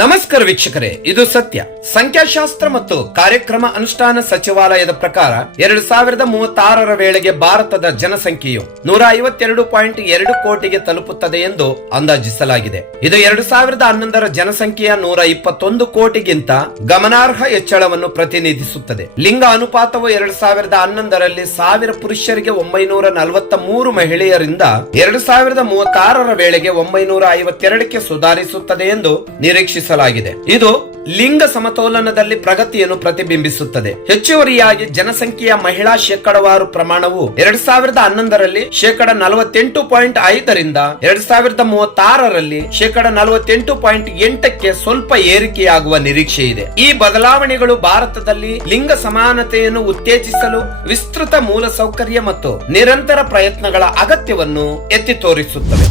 ನಮಸ್ಕಾರ ವೀಕ್ಷಕರೇ, ಇದು ಸತ್ಯ. ಸಂಖ್ಯಾಶಾಸ್ತ್ರ ಮತ್ತು ಕಾರ್ಯಕ್ರಮ ಅನುಷ್ಠಾನ ಸಚಿವಾಲಯದ ಪ್ರಕಾರ 2036ರ ವೇಳೆಗೆ ಭಾರತದ ಜನಸಂಖ್ಯೆಯು 152.2 ಕೋಟಿಗೆ ತಲುಪುತ್ತದೆ ಎಂದು ಅಂದಾಜಿಸಲಾಗಿದೆ. ಇದು 2011ರ ಜನಸಂಖ್ಯೆಯ 121 ಕೋಟಿಗಿಂತ ಗಮನಾರ್ಹ ಹೆಚ್ಚಳವನ್ನು ಪ್ರತಿನಿಧಿಸುತ್ತದೆ. ಲಿಂಗ ಅನುಪಾತವು 2011ರಲ್ಲಿ 1000 ಪುರುಷರಿಗೆ 943 ಮಹಿಳೆಯರಿಂದ 2036ರ ವೇಳೆಗೆ 952ಕ್ಕೆ ಸುಧಾರಿಸುತ್ತದೆ ಎಂದು ನಿರೀಕ್ಷಿಸಲಾಗಿದೆ. ಇದು ಲಿಂಗ ಸಮತೋಲನದಲ್ಲಿ ಪ್ರಗತಿಯನ್ನು ಪ್ರತಿಬಿಂಬಿಸುತ್ತದೆ. ಹೆಚ್ಚುವರಿಯಾಗಿ ಜನಸಂಖ್ಯೆಯ ಮಹಿಳಾ ಶೇಕಡಾವಾರು ಪ್ರಮಾಣವು 2011ರಲ್ಲಿ 48.5ರಿಂದ 2036ರಲ್ಲಿ 48.8ಕ್ಕೆ ಸ್ವಲ್ಪ ಏರಿಕೆಯಾಗುವ ನಿರೀಕ್ಷೆ ಇದೆ. ಈ ಬದಲಾವಣೆಗಳು ಭಾರತದಲ್ಲಿ ಲಿಂಗ ಸಮಾನತೆಯನ್ನು ಉತ್ತೇಜಿಸಲು ವಿಸ್ತೃತ ಮೂಲಸೌಕರ್ಯ ಮತ್ತು ನಿರಂತರ ಪ್ರಯತ್ನಗಳ ಅಗತ್ಯವನ್ನು ಎತ್ತಿ ತೋರಿಸುತ್ತವೆ.